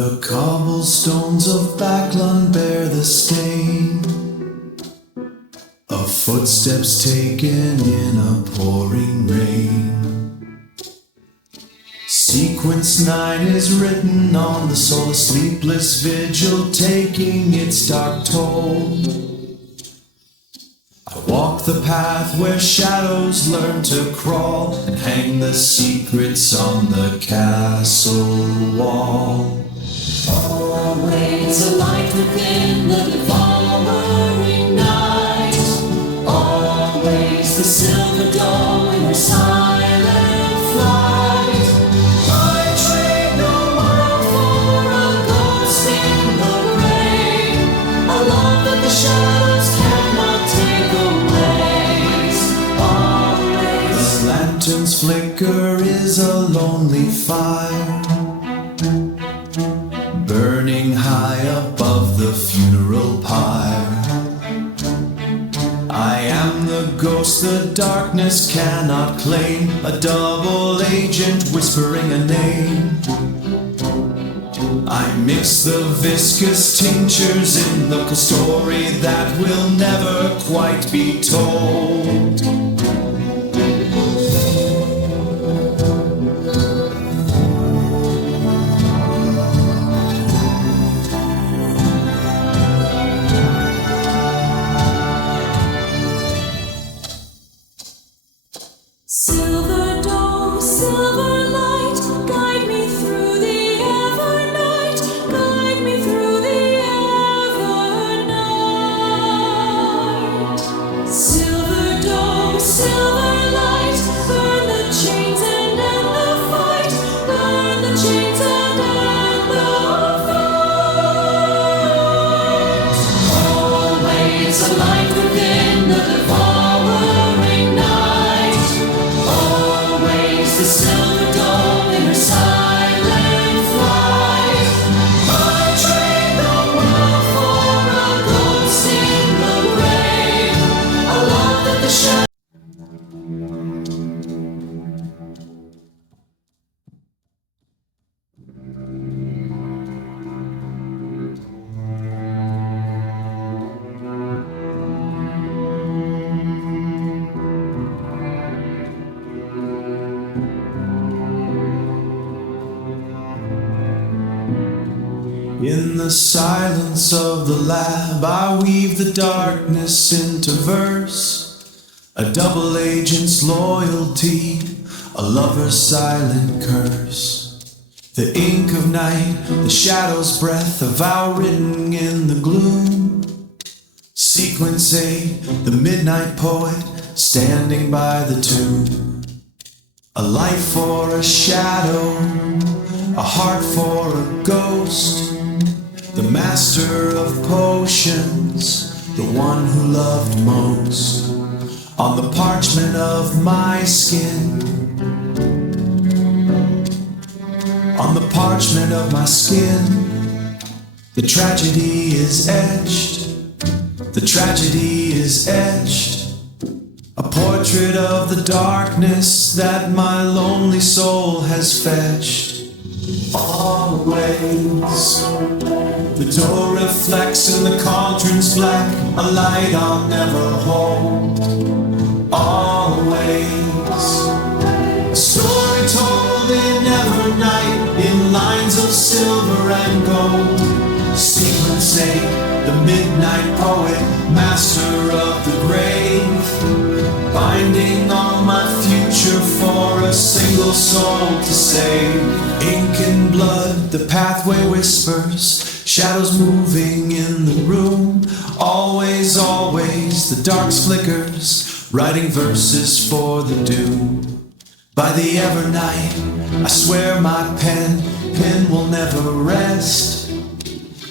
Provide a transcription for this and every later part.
The cobblestones of Backlund bear the stain of footsteps taken in a pouring rain. Sequence 9 is written on the soul, a sleepless vigil taking its dark toll. I walk the path where shadows learn to crawl and hang the secrets on the castle wall. Always a light within the devouring night. Always the Silver Doe in her silent flight. I trade no world for a ghost in the rain, a love that the shadows cannot take away. Always. The lantern's flicker is a lonely fire, burning high above the funeral pyre. I am the ghost the darkness cannot claim, a double agent whispering a name. I mix the viscous tinctures in the story that will never quite be told. Silver Doe, silver light, guide me through the ever night, guide me through the ever night. Silver Doe, silver light, burn the chains and end the fight, burn the chains and end the fight. Always a light within the devouring night. The Silver Doe in her silent flight. I trade the world for a ghost in the rain, a love that the shadows. In the silence of the lab, I weave the darkness into verse, a double agent's loyalty, a lover's silent curse. The ink of night, the shadow's breath, a vow written in the gloom. Sequence 8, the midnight poet, standing by the tomb. A life for a shadow, a heart for a ghost, the master of potions, the one who loved most. On the parchment of my skin, on the parchment of my skin, the tragedy is etched, the tragedy is etched. A portrait of the darkness that my lonely soul has fetched. Always, the door reflects in the cauldron's black, a light I'll never hold. Always, a story told in ever night, in lines of silver and gold. Sequence 8, the midnight poet, master of the grave, binding all my future for a single soul to save. Ink and blood, the pathway whispers, shadows moving in the room. Always, always, the dark flickers, writing verses for the doom. By the ever night, I swear my pen will never rest.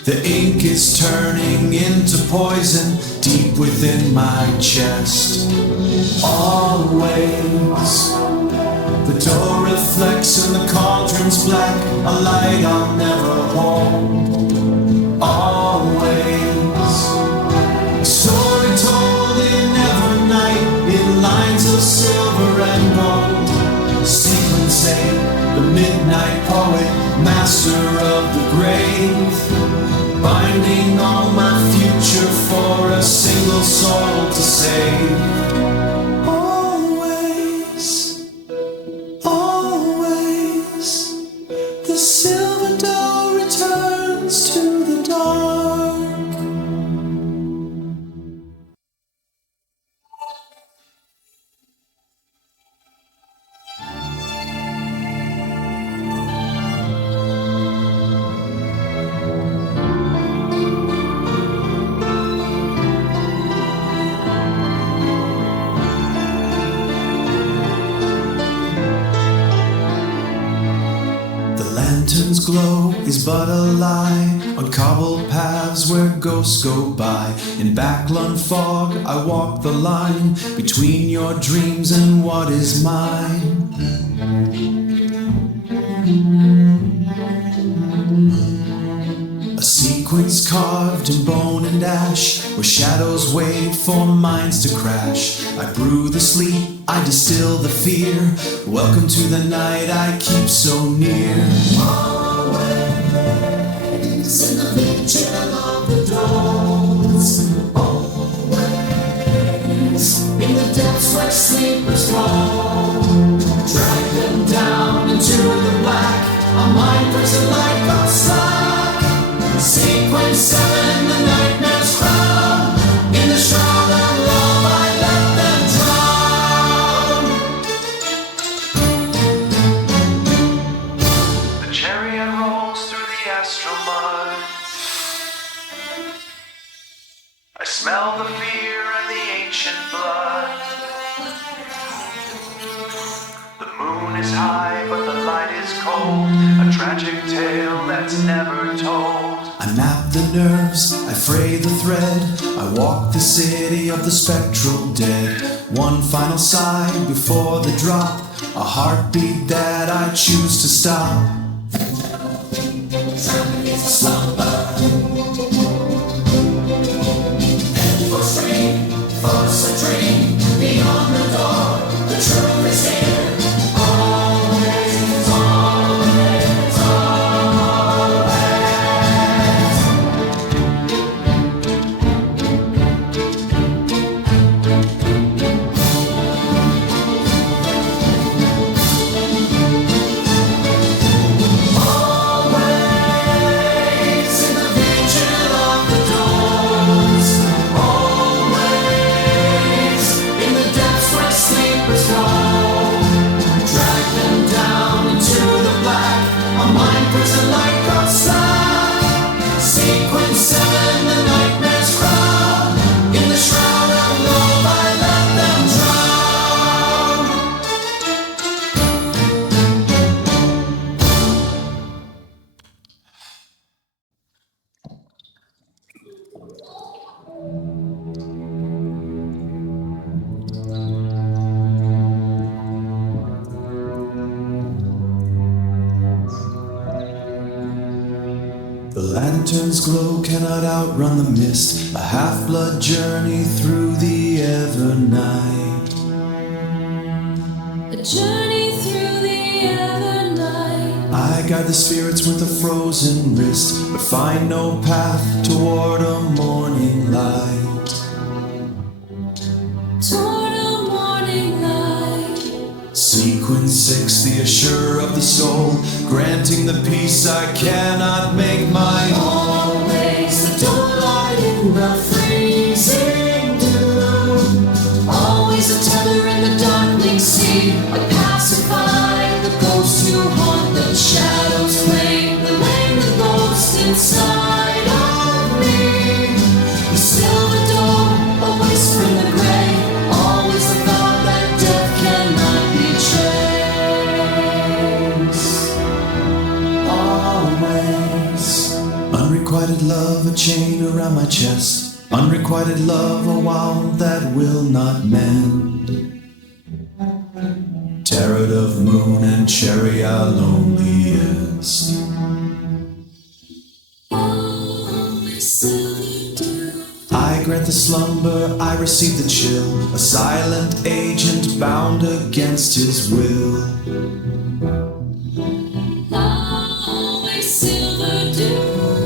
The ink is turning into poison deep within my chest. Always, the door reflects in the cauldron's black, a light I'll never hold. Always, a story told in ever night, in lines of silver and gold. Sequence 8, the midnight poet, master of the grave. faith, binding all my future for a single soul to save. Always, always, the Silver Doe returns to the dark. Lantern's glow is but a lie on cobbled paths where ghosts go by. In Backlund fog I walk the line between your dreams and what is mine. A sequence carved in bone and ash, where shadows wait for minds to crash. I brew the sleep, I distill the fear. Welcome to the night I keep so near. Always in the vigil of the dawns. Always in the depths where sleepers fall. Drag them down into the black. A mind prison like a slack. Sequence 7, the nightmare's crown. In the shroud of love I let them drown. The chariot rolls through the astral mud. I smell the fear and the ancient blood. The moon is high but the light is cold. A tragic tale that's never told. I map the nerves, I fray the thread. I walk the city of the spectral dead. One final sigh before the drop. A heartbeat that I choose to stop. Time is a slumber. Endless dream, force a dream. Beyond the door, the truth is here. The lantern's glow cannot outrun the mist. A half-blood journey through the ever night. A journey through the ever night. I guide the spirits with a frozen wrist, but find no path toward a morning light. Toward a morning light. Sequence 6, the assurer of the soul, granting the peace I cannot make my own. Always the daylight in the freezing dew. Always a tether in the darkening sea. I pacify the ghosts who haunt the shadows claim. The lane the ghost inside of me. The Silver Doe, a whisper in the gray. Always the thought that death cannot be traced. Always. Unrequited love, a chain around my chest. Unrequited love, a wound that will not mend. Tarot of moon and cherry, our loneliest. Always Silver Doe. I grant the slumber, I receive the chill. A silent agent bound against his will. Always Silver Doe.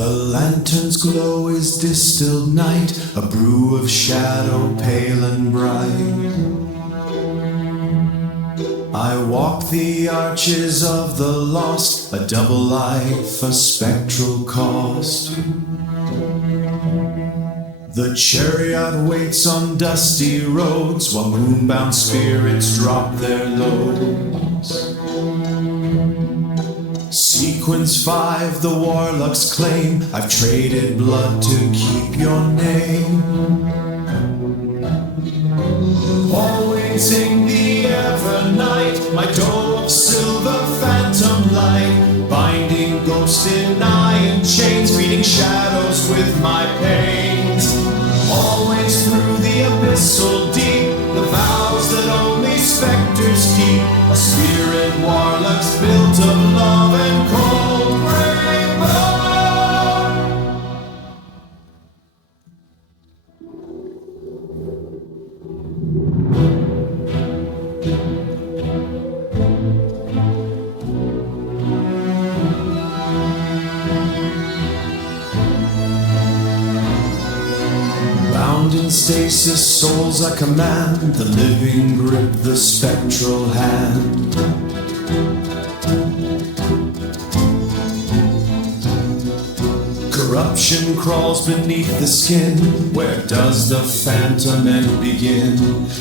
The lantern's glow is distilled night, a brew of shadow pale and bright. I walk the arches of the lost, a double life, a spectral cost. The chariot waits on dusty roads, while moonbound spirits drop their loads. Sequence 5, the warlocks claim, I've traded blood to keep your name. Awaiting the ever night, my door of silver phantom light, binding ghosts in iron chains, feeding shadows with my pains. Always through the abyssal deep, the vows that only specters keep, a spirit warlock's built of love and cold rainbow. Bound in stasis, souls I command, the living grip, the spectral hand. Corruption crawls beneath the skin. Where does the phantom end begin?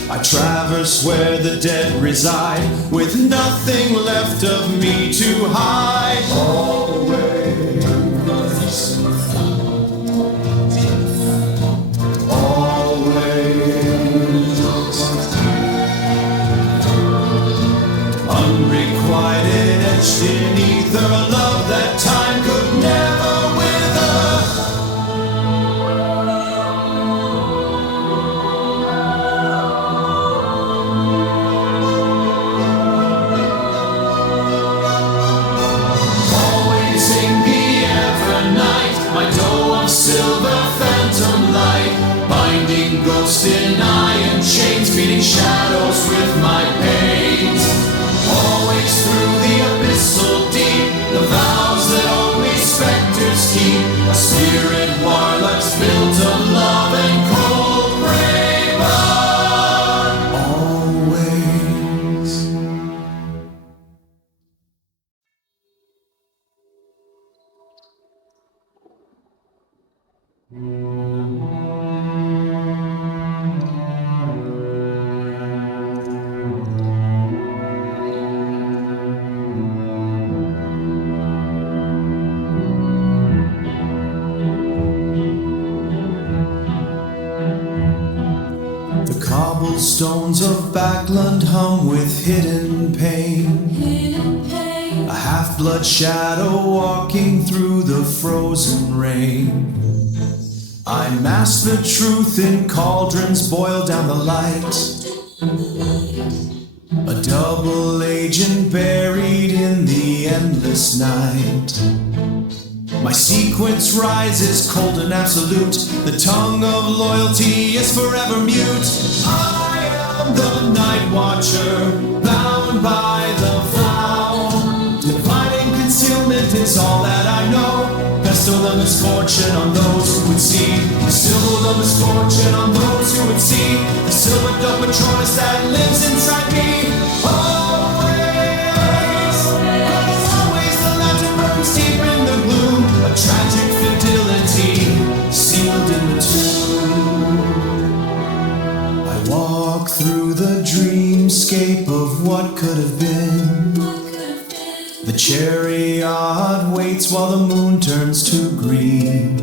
I traverse where the dead reside, with nothing left of me to hide. Always, unrequited, etched in ether, a love that time could never wither. Always in the ever night, my door of silver phantom light, binding ghosts in iron chains, feeding shadows with my pains. Always through the abyssal deep, the vows that only specters keep, a spirit warlock's built of love and cold rainbow. Always. Cobblestones of Backland hum with hidden pain. A half-blood shadow walking through the frozen rain. I mask the truth in cauldrons, boil down the light. A double agent buried in the endless night. My sequence rises cold and absolute. The tongue of loyalty is forever mute. I am the night watcher, bound by the vow. Dividing concealment is all that I know. Bestow the misfortune on those who would see. Bestow the misfortune on those who would see. The Silver Doe patronus that lives inside me. Always the lantern burns deep in the gloom. A tragic fidelity sealed in the tomb. I walk through the dreamscape of what could have been. The chariot waits while the moon turns to green.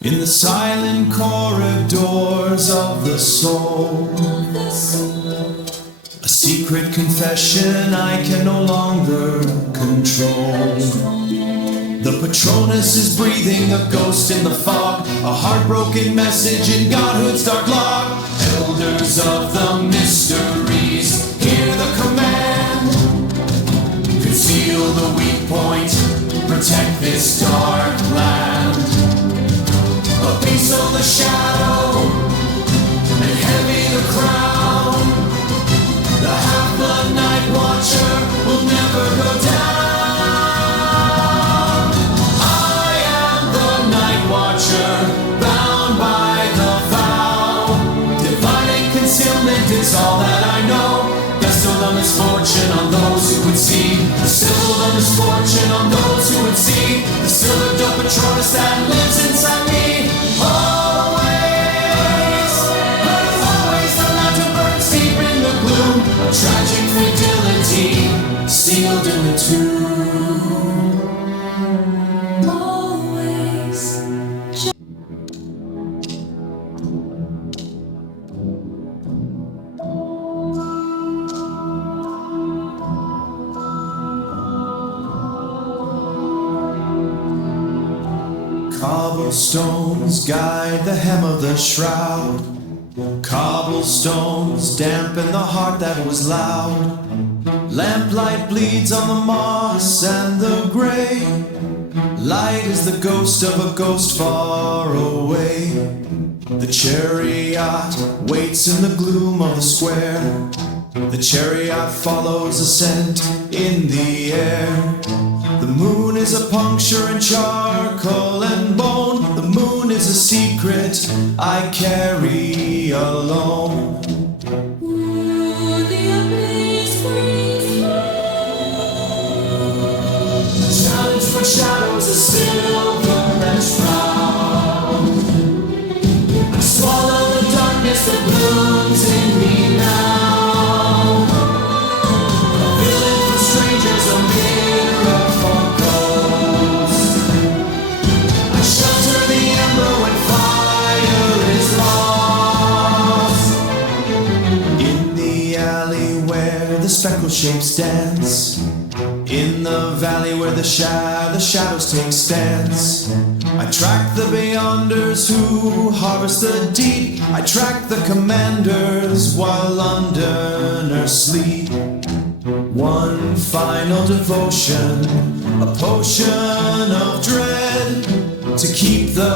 In the silent corridors of the soul, a secret confession I can no longer control. The patronus is breathing, a ghost in the fog, a heartbroken message in Godhood's dark log. Elders of the mysteries, hear the command. Conceal the weak point, protect this dark land. But be so the shadow, and heavy the crown. The half-blood night watcher will never go down. I would see. The symbol of misfortune on those who would see. The Silver Doe patronus that lives inside me. Always, always the lantern burns deep in the gloom. A tragic fidelity sealed in the tomb. Always. Cobblestones guide the hem of the shroud. Cobblestones dampen the heart that was loud. Lamplight bleeds on the moss and the gray. Light is the ghost of a ghost far away. The chariot waits in the gloom of the square. The chariot follows a scent in the air. The moon is a puncture in charcoal and bone. The moon is a secret I carry alone. Ooh, the abyss breathes through. Challenge for shadows is silver and shroud. I swallow the darkness that blooms in me now. A villain for strangers, a mirror for ghosts. I shelter the ember when fire is lost. In the alley where the spectral shapes dance. In the valley where the shadows take stance. I track the beyonders who harvest the deep. I track the commanders while Londoners sleep. One final devotion, a potion of dread. To keep the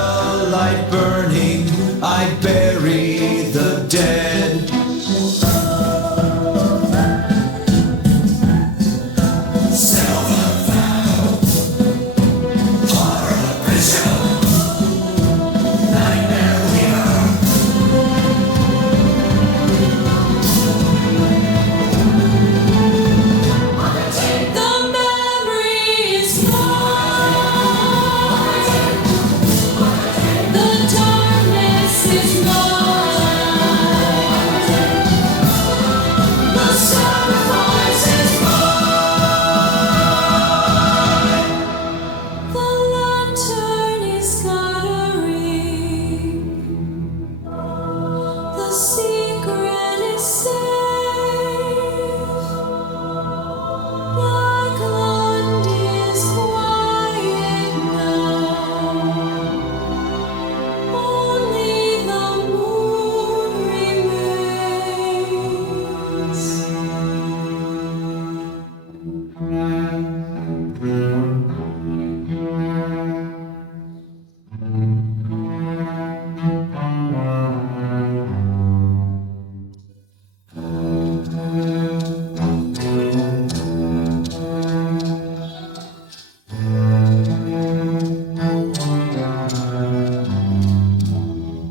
light burning, I bury the dead. The memory is mine. The darkness is mine. The sacrifice is mine. The lantern is guttering. The secret is safe. Black Lund is quiet now. Only the moon remains.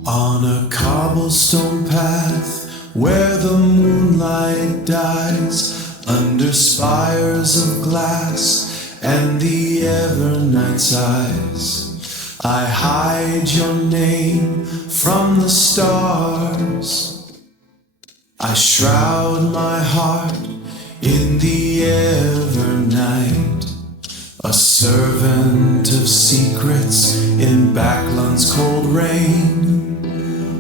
On a cobblestone path where the moonlight dies, under spires of glass and the ever night's eyes, I hide your name from the stars. I shroud my heart in the ever night, a servant of secrets in Backland's cold rain,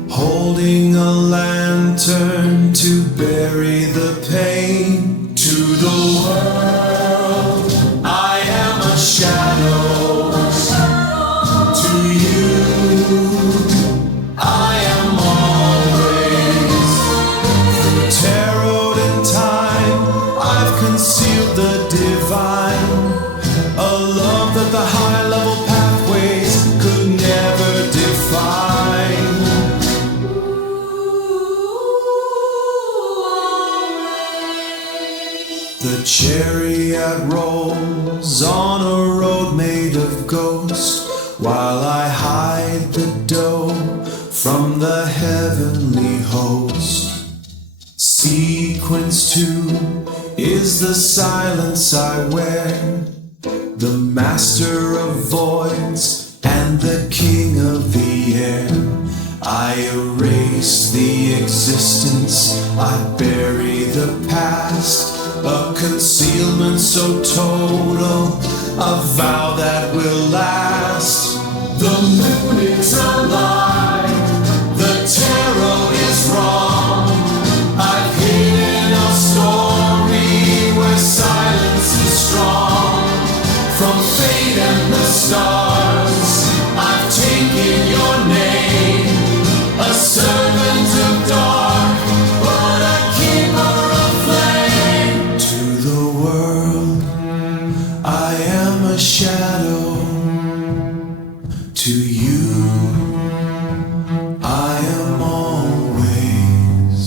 holding a lantern to bury the pain. To the world, I am a shadow. To you, I am always. Tarot in time, I've concealed the divine, a love that the high-level pathways could never define. The chariot rolls on a road made of ghost, while I hide the doe from the heavenly host. Sequence 2 is the the silence I wear, the master of voids and the king of the air. I erase the existence, I bury the past, a concealment so total, a vow that will last. The moon is a lie, the tarot is wrong. I've hidden a story where silence is strong. From fate and the stars, I've taken your name, a servant of dark, but a keeper of flame. To the world, I am a shadow. To you, I am always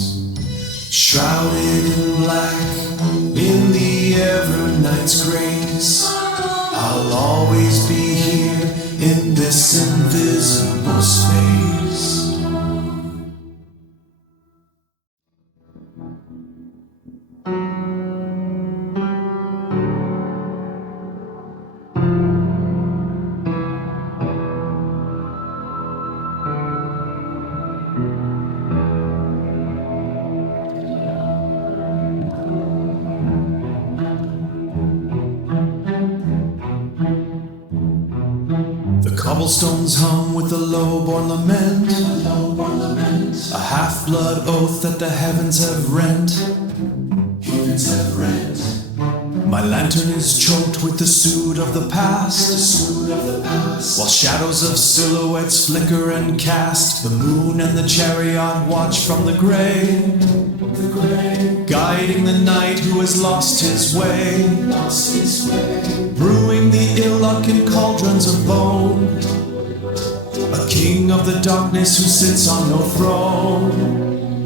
shrouded in black in the ever night's grace. I'll always be here in this invisible space. Cobblestones hum with a low-born lament, a half-blood oath that the heavens have rent. My lantern is choked with the soot of the past, while shadows of silhouettes flicker and cast. The moon and the chariot watch from the grey, guiding the knight who has lost his way, brewing the ill luck in cauldrons of bone, a king of the darkness who sits on no throne,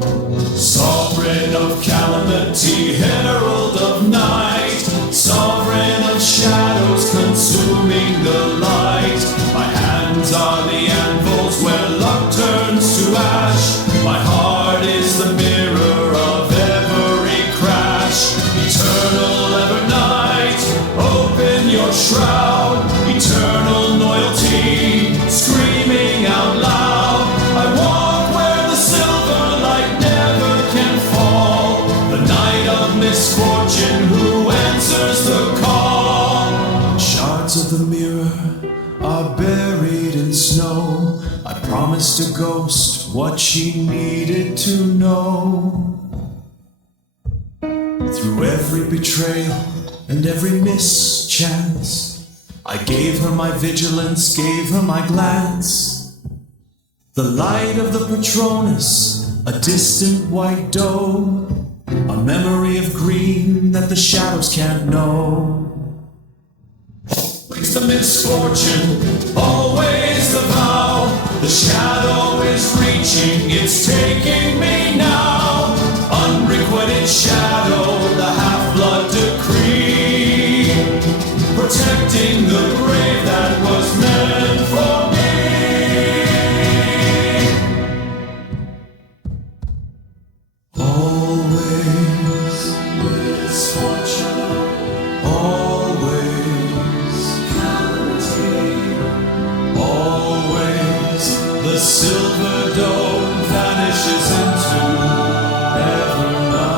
sovereign of calamity, herald of night, sovereign of shadows consuming the light. My hands are the anvils where luck turns to ash, my heart is the mirror of every crash. Eternal ever night, open your shroud, eternal loyalty, screaming out loud. I walk where the silver light never can fall, the night of misfortune who answers the call. Shards of the mirror are buried in snow. I promised a ghost what she needed to know. Through every betrayal and every mischance, I gave her my vigilance, gave her my glance. The light of the Patronus, a distant white doe, a memory of green that the shadows can't know. It's the misfortune, always the vow. The shadow is reaching, it's taking me now. Unrequited shadow, the half-blood decree, protecting the grave that was meant for me. Always misfortune, always calamity, always the silver doe vanishes into ever night.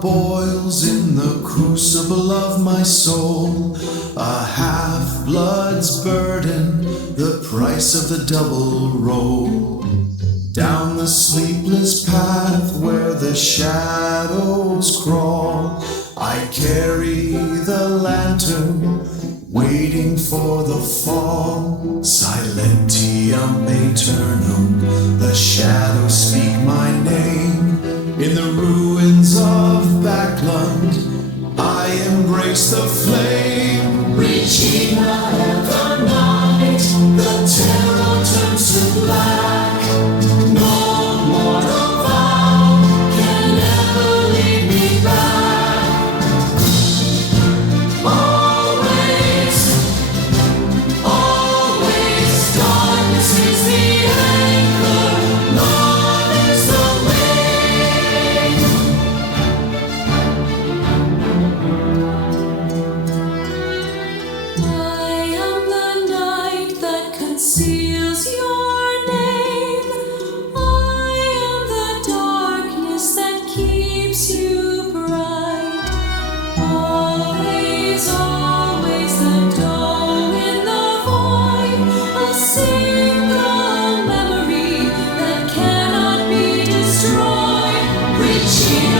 Boils in the crucible of my soul, a half-blood's burden, the price of the double roll. Down the sleepless path where the shadows crawl, I carry the lantern waiting for the fall. Silentium aeternum, the shadows speak my name. In the ruins of Backland, I embrace the flame. Reaching the ever night, the terror turns to black. No mortal vow can ever lead me back. Always, always, darkness is the anchor, love is the wing. I am the night that conceals your name. I am the darkness that keeps you bright. Always, always the dawn in the void. A single memory that cannot be destroyed. Reaching